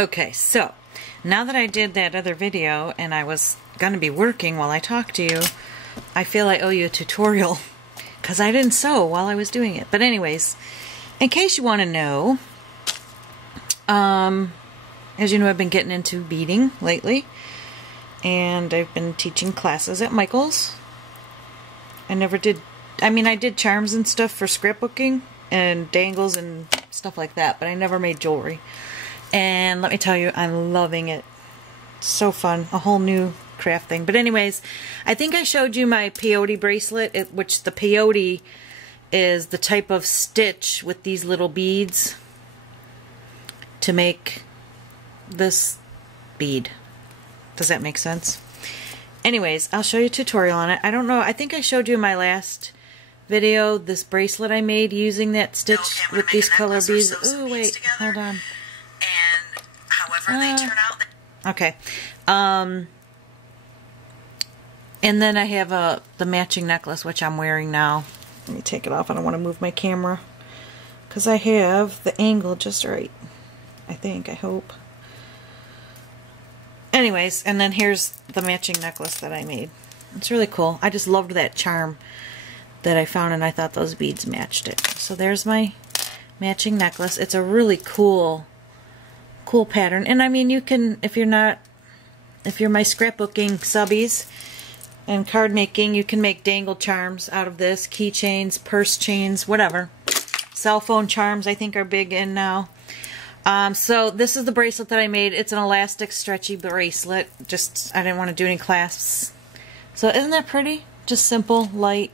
Okay, so now that I did that other video and I was going to be working while I talked to you, I feel I owe you a tutorial because I didn't sew while I was doing it. But anyways, in case you want to know, as you know, I've been getting into beading lately, and I've been teaching classes at Michael's. I did charms and stuff for scrapbooking and dangles and stuff like that, but I never made jewelry. And let me tell you, I'm loving it. It's so fun. A whole new craft thing. But anyways, I think I showed you my peyote bracelet, which the peyote is the type of stitch with these little beads to make this bead. Does that make sense? Anyways, I'll show you a tutorial on it. I don't know. I think I showed you in my last video this bracelet I made using that stitch with these color beads. Oh, wait. Hold on. And however they turn out. Okay. And then I have the matching necklace, which I'm wearing now. Let me take it off. I don't want to move my camera because I have the angle just right. I think. I hope. Anyways, and then here's the matching necklace that I made. It's really cool. I just loved that charm that I found, and I thought those beads matched it. So there's my matching necklace. It's a really cool pattern. And I mean, you can, if you're my scrapbooking subbies and card making, you can make dangle charms out of this, keychains, purse chains, whatever. Cell phone charms, I think, are big in now. So this is the bracelet that I made. It's an elastic, stretchy bracelet. Just, I didn't want to do any clasps. So isn't that pretty? Just simple, light,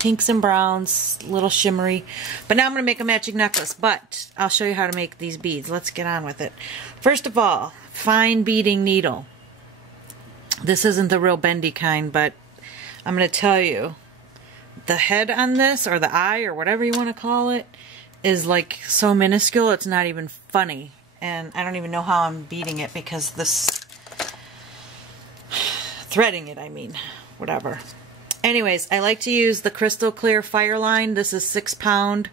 pinks and browns, little shimmery. But now I'm going to make a matching necklace, but I'll show you how to make these beads. Let's get on with it. First of all, fine beading needle. This isn't the real bendy kind, but I'm going to tell you, the head on this, or the eye, or whatever you want to call it, is like so minuscule it's not even funny. And I don't even know how I'm beading it because this threading it, I mean, whatever. Anyways, I like to use the crystal clear fire line. This is 6 pound.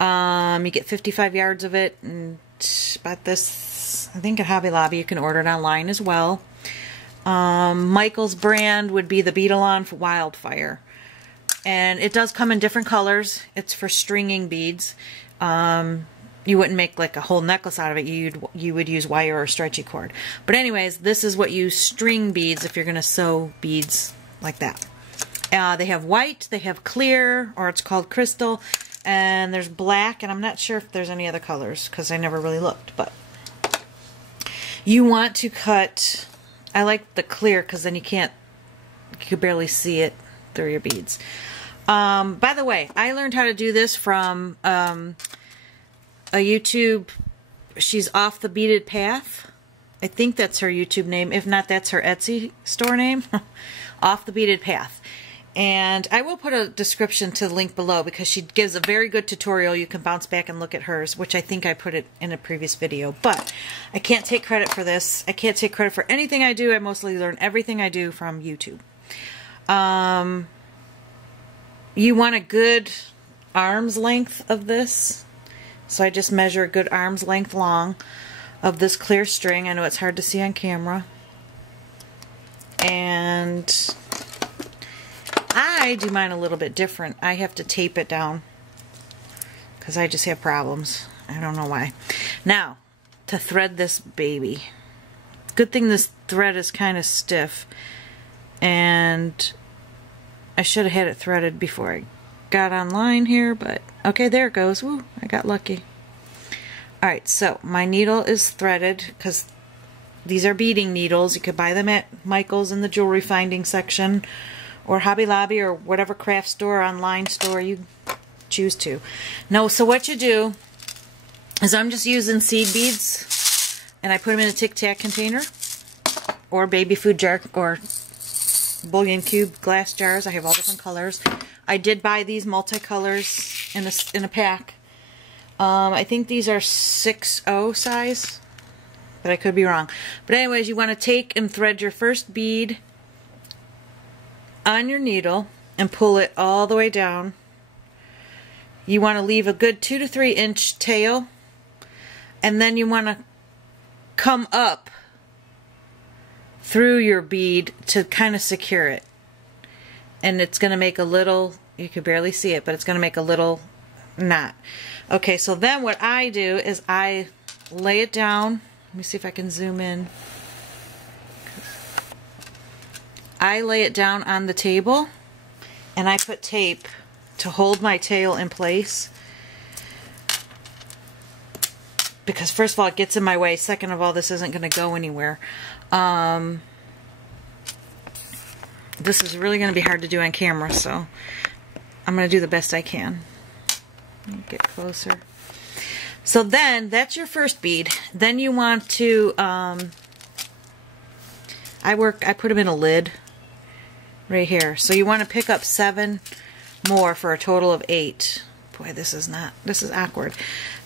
You get 55 yards of it, and about this, I think at Hobby Lobby. You can order it online as well. Michael's brand would be the Bead-A-Lon Wildfire. And it does come in different colors. It's for stringing beads. You wouldn't make like a whole necklace out of it. You would use wire or stretchy cord. But anyways, this is what you string beads if you're going to sew beads like that. They have white, they have clear, or it's called crystal, and there's black, and I'm not sure if there's any other colors because I never really looked. But you want to cut, I like the clear because then you can barely see it through your beads. By the way, I learned how to do this from a YouTube, she's Off the Beaded Path. I think that's her YouTube name. If not, that's her Etsy store name. Off the Beaded Path. And I will put a description to the link below because she gives a very good tutorial. You can bounce back and look at hers, which I think I put it in a previous video. But I can't take credit for this. I can't take credit for anything I do. I mostly learn everything I do from YouTube. You want a good arm's length of this. So I just measure a good arm's length long of this clear string. I know it's hard to see on camera. And I do mine a little bit different. I have to tape it down because I just have problems. I don't know why. Now, to thread this baby. Good thing this thread is kind of stiff. And I should have had it threaded before I got online here, but okay, there it goes. Woo, I got lucky. Alright, so my needle is threaded because these are beading needles. You could buy them at Michael's in the jewelry finding section, or Hobby Lobby, or whatever craft store, online store you choose to. No, so what you do is I'm just using seed beads, and I put them in a Tic Tac container, or baby food jar, or bouillon cube glass jars. I have all different colors. I did buy these multicolors in a pack. I think these are 6/0 size, but I could be wrong. But anyways, you want to take and thread your first bead on your needle and pull it all the way down. You want to leave a good 2 to 3 inch tail, and then you want to come up through your bead to kind of secure it. And it's going to make a little, you can barely see it, but it's going to make a little knot. Okay, so then what I do is I lay it down. Let me see if I can zoom in. I lay it down on the table and I put tape to hold my tail in place. Because first of all, it gets in my way. Second of all, this isn't going to go anywhere. This is really going to be hard to do on camera, so I'm going to do the best I can. Let me get closer. So then, that's your first bead. Then you want to, I put them in a lid right here. So you want to pick up 7 more for a total of 8. Boy, this is awkward.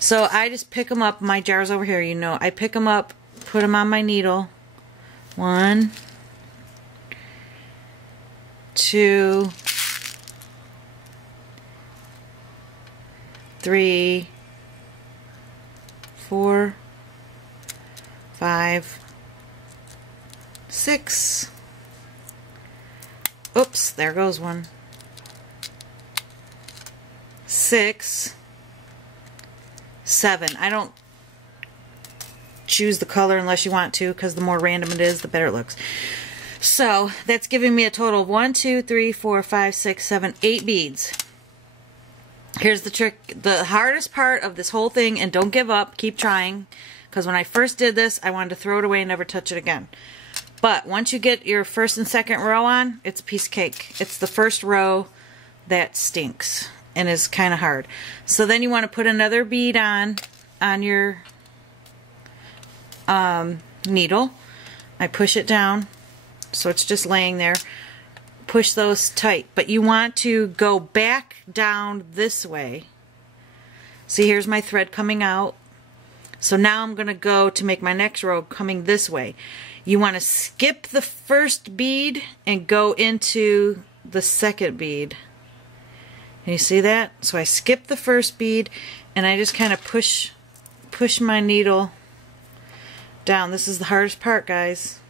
So I just pick them up. My jar's over here, you know. I pick them up, put them on my needle. 1, 2, 3, 4, 5, 6. Oops, there goes one. 6, 7. I don't choose the color unless you want to, because the more random it is, the better it looks. So that's giving me a total of 1, 2, 3, 4, 5, 6, 7, 8 beads. Here's the trick. The hardest part of this whole thing, and don't give up, keep trying, because when I first did this, I wanted to throw it away and never touch it again. But once you get your first and second row on, it's a piece of cake. It's the first row that stinks and is kind of hard. So then you want to put another bead on your needle. I push it down so it's just laying there. Push those tight, but you want to go back down this way. See, here's my thread coming out. So now I'm going to go to make my next row coming this way. You want to skip the first bead and go into the second bead. Can you see that? So I skip the first bead and I just kind of push my needle down. This is the hardest part, guys.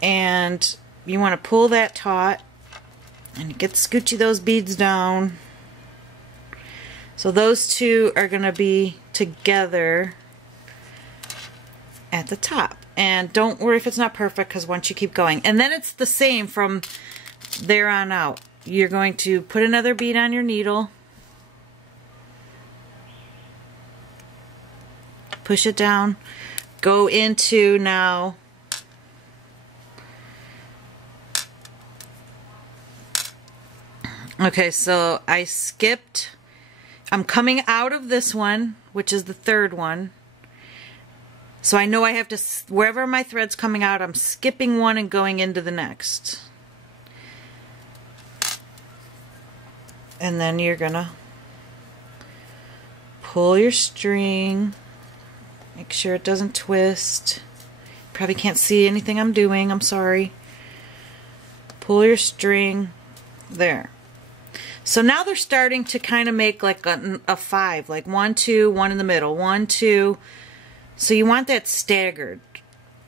And you want to pull that taut and get scoochy those beads down. So those two are going to be together at the top. And don't worry if it's not perfect, because once you keep going. And then it's the same from there on out. You're going to put another bead on your needle. Push it down. Go into now. Okay, so I skipped. I'm coming out of this one, which is the third one. So I know I have to, wherever my thread's coming out, I'm skipping one and going into the next. And then you're gonna pull your string. Make sure it doesn't twist. Probably can't see anything I'm doing, I'm sorry. Pull your string there. So now they're starting to kind of make like a 5, like 1, 2, 1 in the middle, 1, 2. So you want that staggeredness.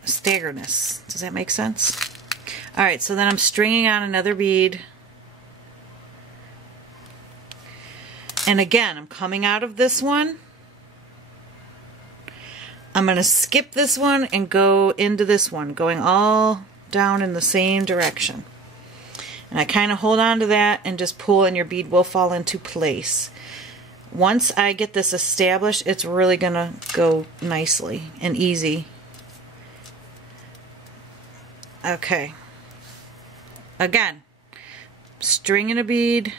Does that make sense? All right, so then I'm stringing on another bead. And again, I'm coming out of this one. I'm going to skip this one and go into this one, going all down in the same direction. And I kind of hold on to that and just pull, and your bead will fall into place. Once I get this established, it's really going to go nicely and easy. Okay. Again, stringing a bead.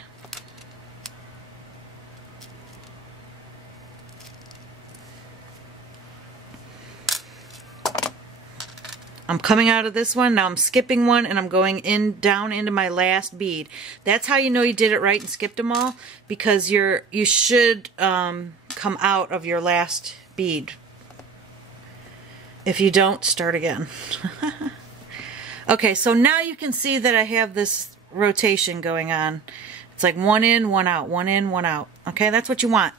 I'm coming out of this one, now I'm skipping one, and I'm going down into my last bead. That's how you know you did it right and skipped them all, because you should come out of your last bead. If you don't, start again. Okay, so now you can see that I have this rotation going on. It's like 1 in, 1 out, 1 in, 1 out. Okay, that's what you want.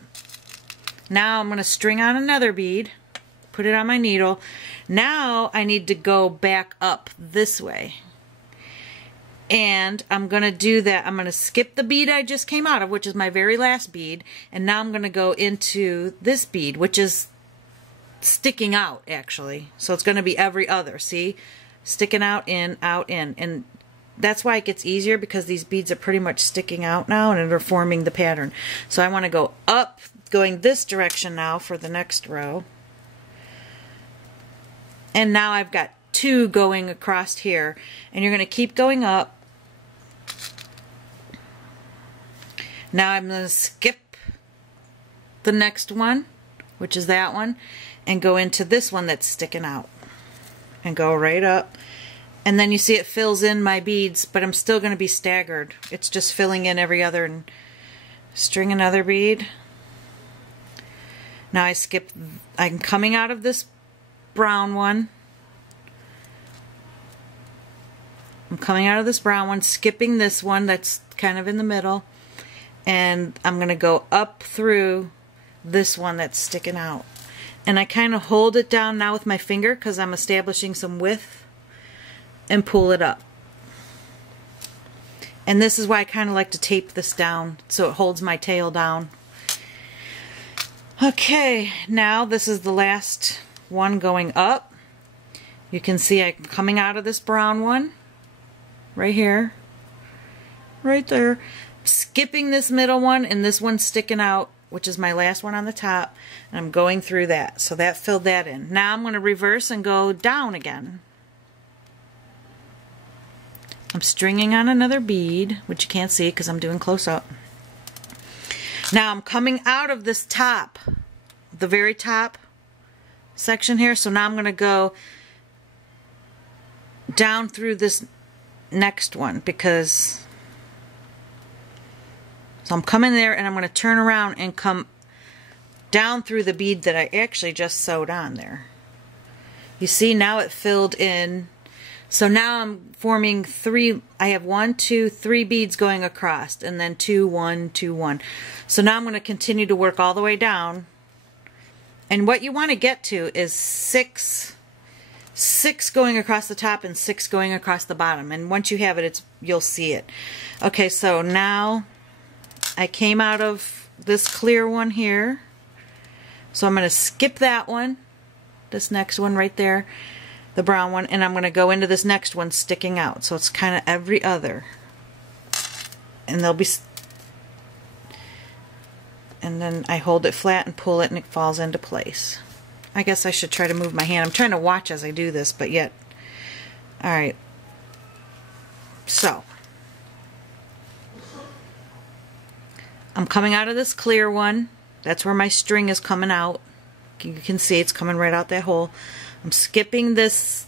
Now I'm going to string on another bead. put it on my needle. Now I need to go back up this way. And I'm going to do that. I'm going to skip the bead I just came out of, which is my very last bead. And now I'm going to go into this bead, which is sticking out, actually. So it's going to be every other, see? Sticking out, in, out, in. And that's why it gets easier, because these beads are pretty much sticking out now and they're forming the pattern. So I want to go up, going this direction now for the next row. And now I've got 2 going across here. And you're going to keep going up. Now I'm going to skip the next one, which is that one, and go into this one that's sticking out. And go right up. And then you see it fills in my beads, but I'm still going to be staggered. It's just filling in every other, and string another bead. Now I'm coming out of this brown one. I'm coming out of this brown one, skipping this one that's kind of in the middle. And I'm going to go up through this one that's sticking out. And I kind of hold it down now with my finger because I'm establishing some width, and pull it up. And this is why I kind of like to tape this down so it holds my tail down. Okay, now this is the last one going up. You can see I'm coming out of this brown one right here, right there. Skipping this middle one, and this one's sticking out, which is my last one on the top, and I'm going through that. So that filled that in. Now I'm going to reverse and go down again. I'm stringing on another bead, which you can't see because I'm doing close up. Now I'm coming out of this top, the very top section here. So now I'm going to go down through this next one, because so I'm coming there, and I'm going to turn around and come down through the bead that I actually just sewed on there. You see, now it filled in. So now I'm forming 3, I have 1, 2, 3 beads going across, and then 2, 1, 2, 1. So now I'm going to continue to work all the way down. And what you want to get to is 6 going across the top and 6 going across the bottom. And once you have it, you'll see it. Okay, so now I came out of this clear one here. So I'm going to skip that one, this next one right there, the brown one, and I'm going to go into this next one sticking out. So it's kind of every other. And there'll be, and then I hold it flat and pull it, and it falls into place. I guess I should try to move my hand. I'm trying to watch as I do this, but yet. Alright. So I'm coming out of this clear one. That's where my string is coming out. You can see it's coming right out that hole. I'm skipping this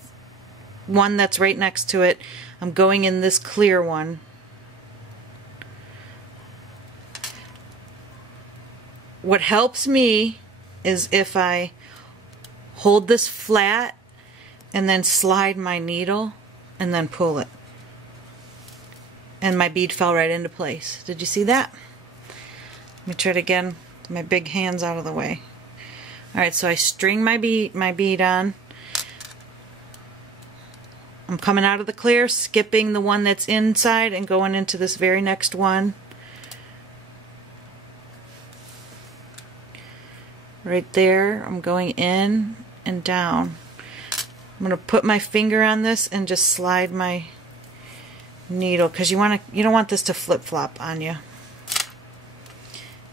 one that's right next to it. I'm going in this clear one. What helps me is if I hold this flat and then slide my needle and then pull it. And my bead fell right into place. Did you see that? Let me try it again. My big hand's out of the way. Alright, so I string my bead on. I'm coming out of the clear, skipping the one that's inside and going into this very next one. Right there, I'm going in and down. I'm going to put my finger on this and just slide my needle, because you don't want this to flip-flop on you.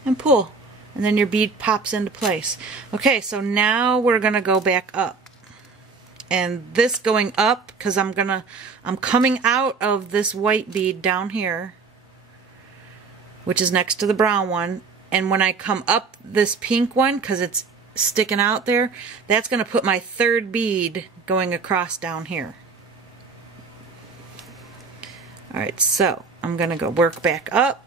And pull. And then your bead pops into place. Okay, so now we're going to go back up. And this going up, because I'm coming out of this white bead down here, which is next to the brown one. And when I come up this pink one, because it's sticking out there, that's going to put my third bead going across down here. Alright, so I'm going to go work back up.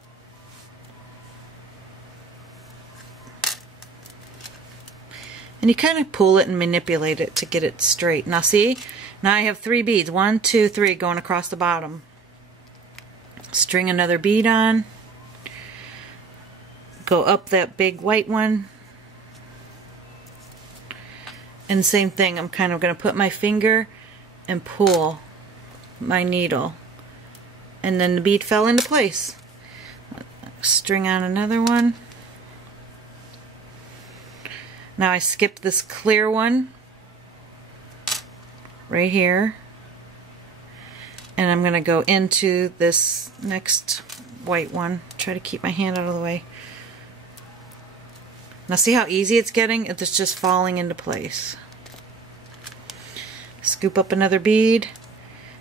And you kind of pull it and manipulate it to get it straight. Now see, now I have 3 beads. 1, 2, 3 going across the bottom. String another bead on. Go up that big white one. And same thing, I'm kind of going to put my finger and pull my needle. And then the bead fell into place. String on another one. Now I skipped this clear one right here. And I'm going to go into this next white one. Try to keep my hand out of the way. Now see how easy it's getting? It's just falling into place. Scoop up another bead,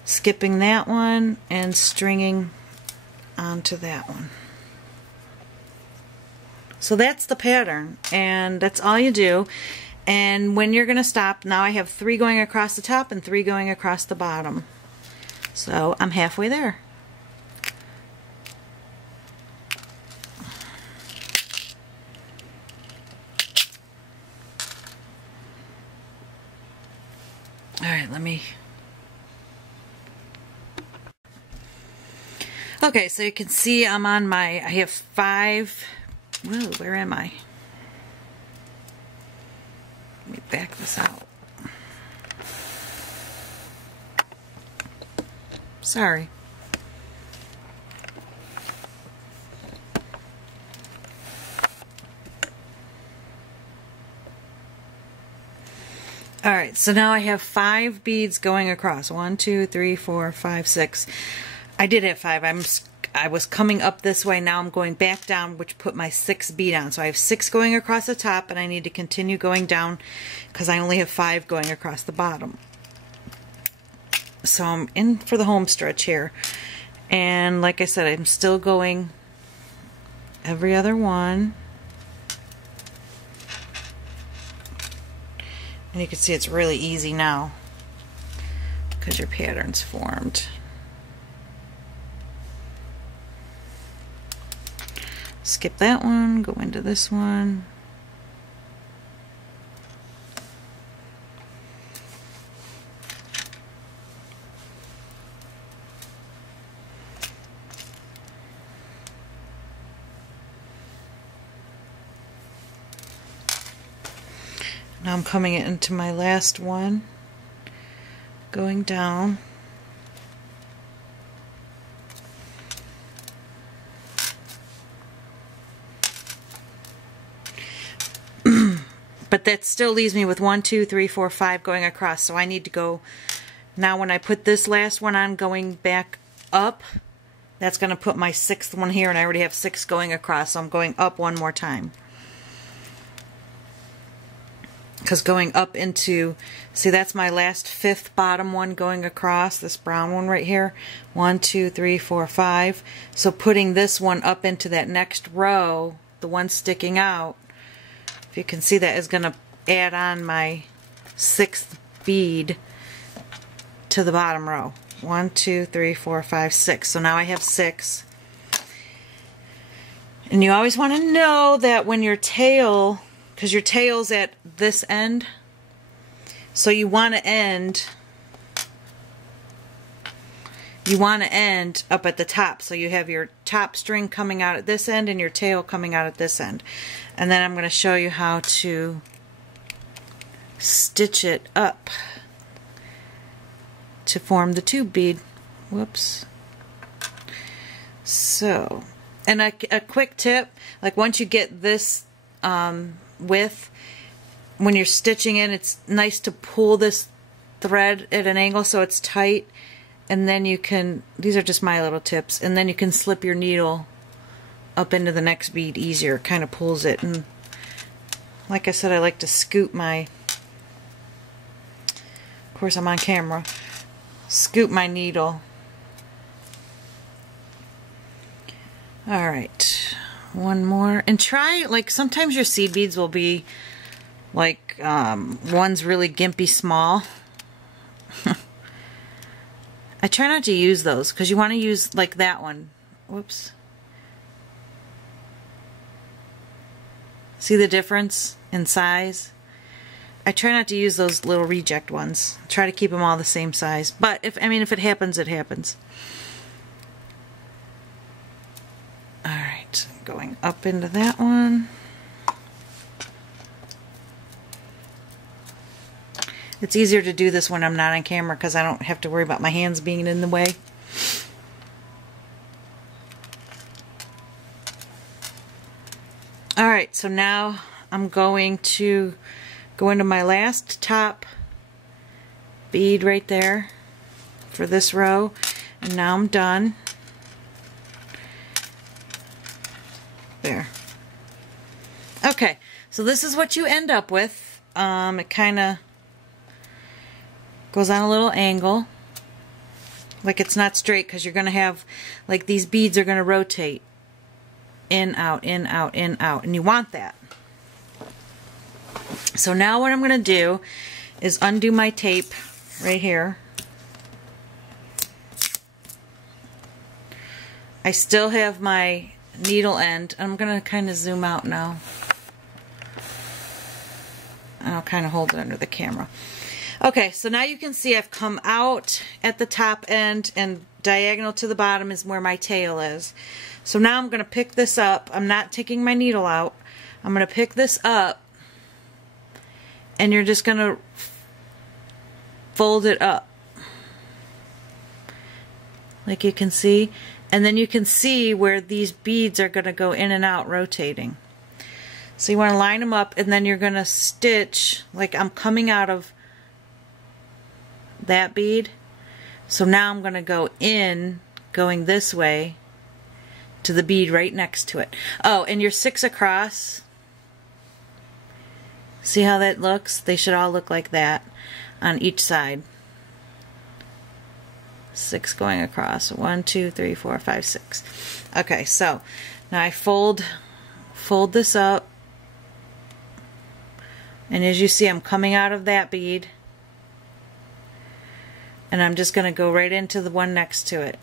skipping that one, and stringing onto that one. So that's the pattern, and that's all you do. And when you're going to stop, now I have 3 going across the top and 3 going across the bottom. So I'm halfway there. Alright, let me... Okay, so you can see I'm on my... I have 5... Whoa, where am I? Let me back this out. Sorry. Alright, so now I have 5 beads going across. 1, 2, 3, 4, 5, 6. I did have 5. I was coming up this way. Now I'm going back down, which put my 6th bead on. So I have 6 going across the top, and I need to continue going down because I only have 5 going across the bottom. So I'm in for the home stretch here. And like I said, I'm still going every other one. And you can see it's really easy now because your pattern's formed. Skip that one, go into this one. Now I'm coming into my last one, going down. But that still leaves me with 1, 2, 3, 4, 5 going across. So I need to go, now when I put this last one on going back up, that's going to put my 6th one here, and I already have 6 going across. So I'm going up one more time. Because going up into, see, that's my last 5th bottom one going across, this brown one right here. 1, 2, 3, 4, 5. So putting this one up into that next row, the one sticking out, if you can see, that is going to add on my 6th bead to the bottom row. 1, 2, 3, 4, 5, 6. So now I have 6. And you always want to know that when your tail, because your tail's at this end, so you want to end up at the top. So you have your top string coming out at this end and your tail coming out at this end. And then I'm going to show you how to stitch it up to form the tube bead. Whoops. So, and a quick tip, like once you get this width, when you're stitching in, it's nice to pull this thread at an angle so it's tight, and then you can, these are just my little tips, and then you can slip your needle up into the next bead easier. It kind of pulls it. And like I said, I like to scoop my, of course I'm on camera, scoop my needle. Alright, one more. And try, like, sometimes your seed beads will be like one's really gimpy small. I try not to use those because you want to use like that one. Whoops. See the difference in size? I try not to use those little reject ones. Try to keep them all the same size. But if it happens, it happens. Alright, going up into that one. It's easier to do this when I'm not on camera because I don't have to worry about my hands being in the way. Alright, so now I'm going to go into my last top bead right there for this row, and now I'm done. There. Okay, so this is what you end up with. It kind of goes on a little angle, like it's not straight, because you're going to have, like, these beads are going to rotate in, out, in, out, in, out, and you want that. So now what I'm going to do is undo my tape right here. I still have my needle end. I'm going to kind of zoom out now. And I'll kind of hold it under the camera. Okay, so now you can see I've come out at the top end, and diagonal to the bottom is where my tail is. So now I'm going to pick this up. I'm not taking my needle out. I'm going to pick this up, and you're just going to fold it up, like you can see. And then you can see where these beads are going to go in and out rotating. So you want to line them up, and then you're going to stitch, like I'm coming out of that bead. So now I'm going to go in, going this way to the bead right next to it. Oh, and your 6 across, see how that looks? They should all look like that on each side. 6 going across. 1, 2, 3, 4, 5, 6. Okay, so now I fold this up, and as you see, I'm coming out of that bead, and I'm just going to go right into the one next to it.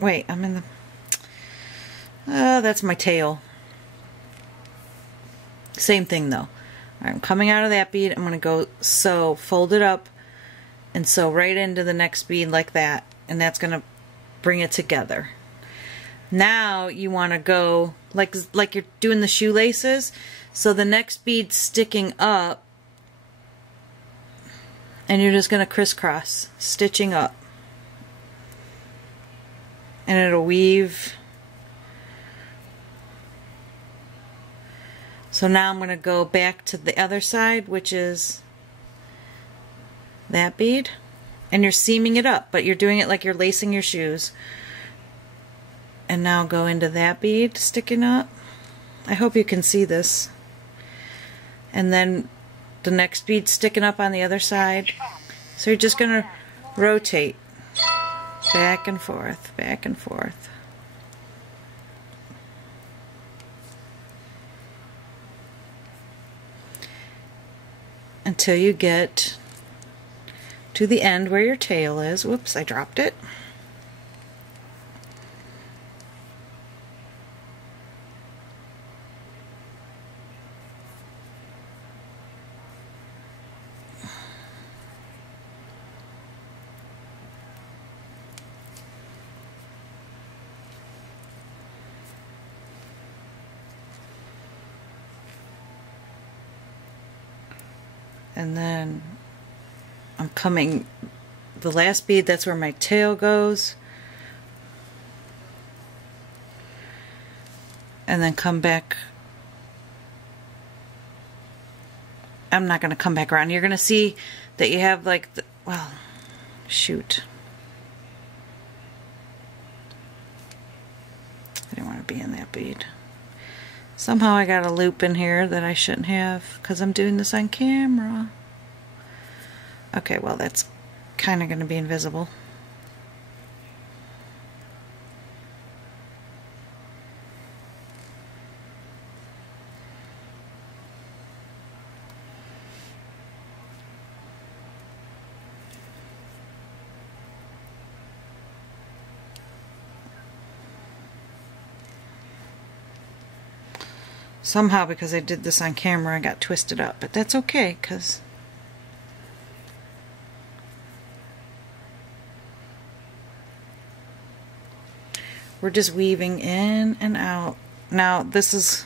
Wait, I'm in the... Oh, that's my tail. Same thing though. I'm coming out of that bead. I'm going to go sew, fold it up, and sew right into the next bead like that. And that's going to bring it together. Now you want to go like you're doing the shoelaces. So the next bead's sticking up, and you're just going to crisscross, stitching up. And it'll weave. So now I'm going to go back to the other side, which is that bead. And you're seaming it up, but you're doing it like you're lacing your shoes. And now go into that bead sticking up. I hope you can see this. And then the next bead sticking up on the other side. So you're just going to rotate back and forth, back and forth. Until you get to the end where your tail is. Whoops, I dropped it. And then I'm coming, the last bead, that's where my tail goes. And then come back. I'm not going to come back around. You're going to see that you have like, well, shoot. I didn't want to be in that bead. Somehow I got a loop in here that I shouldn't have because I'm doing this on camera. Okay, well that's kind of going to be invisible. Somehow, because I did this on camera, I got twisted up, but that's okay, because we're just weaving in and out. Now, this is .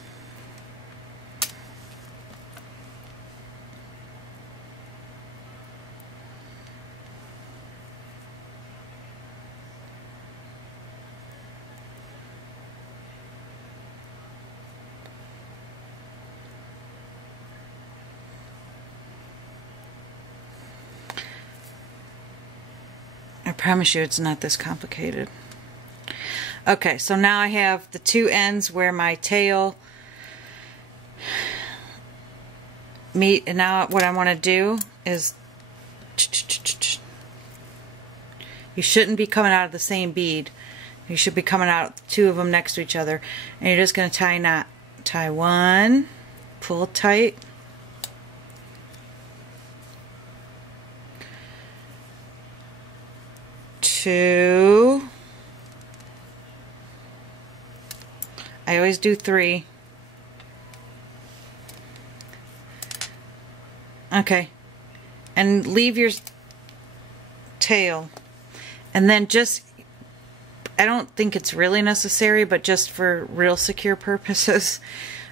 promise you it's not this complicated. Okay, so now I have the two ends where my tail meet, and now what I want to do is, you shouldn't be coming out of the same bead. You should be coming out two of them next to each other, and you're just going to tie knot. Tie one, pull tight, two, I always do three. Okay, and leave your tail, and then just, I don't think it's really necessary, but just for real secure purposes,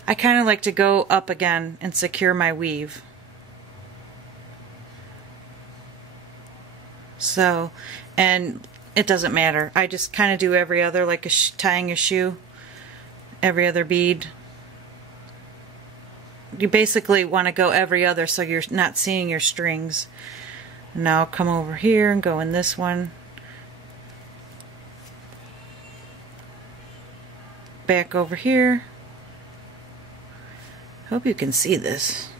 I kind of like to go up again and secure my weave. So, and it doesn't matter. I just kind of do every other, like tying a shoe, every other bead. You basically want to go every other so you're not seeing your strings. Now come over here and go in this one. Back over here. Hope you can see this.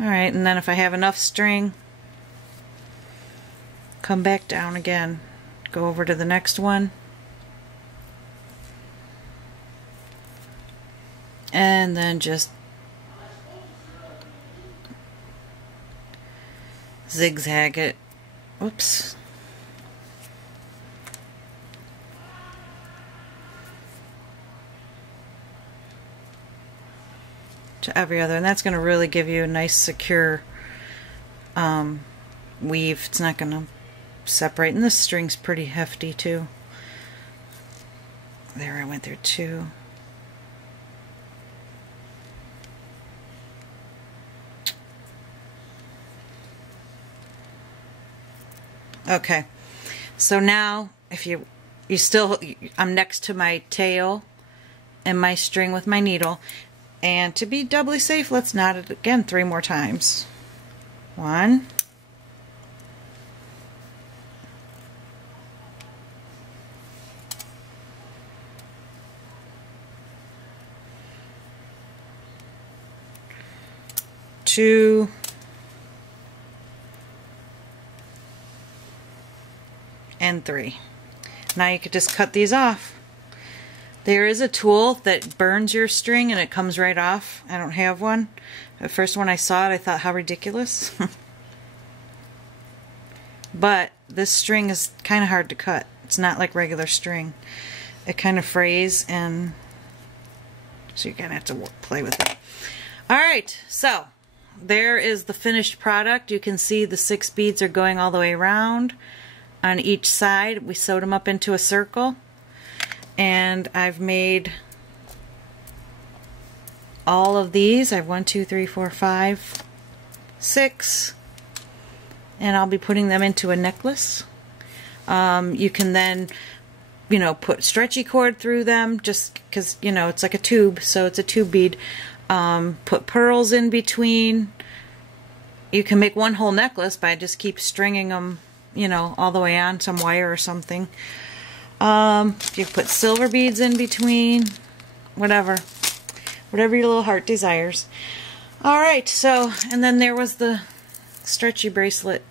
Alright, and then if I have enough string, come back down again. Go over to the next one. And then just zigzag it. Whoops. To every other, and that's going to really give you a nice secure weave. It's not going to separate, and this string's pretty hefty too. There, I went through two. Okay, so now if you still, I'm next to my tail and my string with my needle, and to be doubly safe, let's knot it again 3 more times. 1, 2, and 3. Now you could just cut these off. There is a tool that burns your string and it comes right off. I don't have one. The first when I saw it, I thought, how ridiculous. But this string is kind of hard to cut. It's not like regular string. It kind of frays, and so you're gonna have to play with it. Alright, so there is the finished product. You can see the 6 beads are going all the way around on each side. We sewed them up into a circle, and I've made all of these. I have 1, 2, 3, 4, 5, 6, and I'll be putting them into a necklace. You can then, you know, put stretchy cord through them, just because, you know, it's like a tube, so it's a tube bead. Put pearls in between. You can make one whole necklace by just keep stringing them, you know, all the way on some wire or something. You put silver beads in between, whatever your little heart desires. Alright, so, and then there was the stretchy bracelet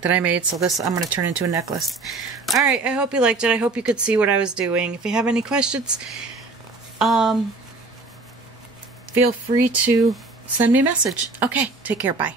that I made, so this I'm going to turn into a necklace. Alright, I hope you liked it. I hope you could see what I was doing. If you have any questions, feel free to send me a message. Okay, take care, bye.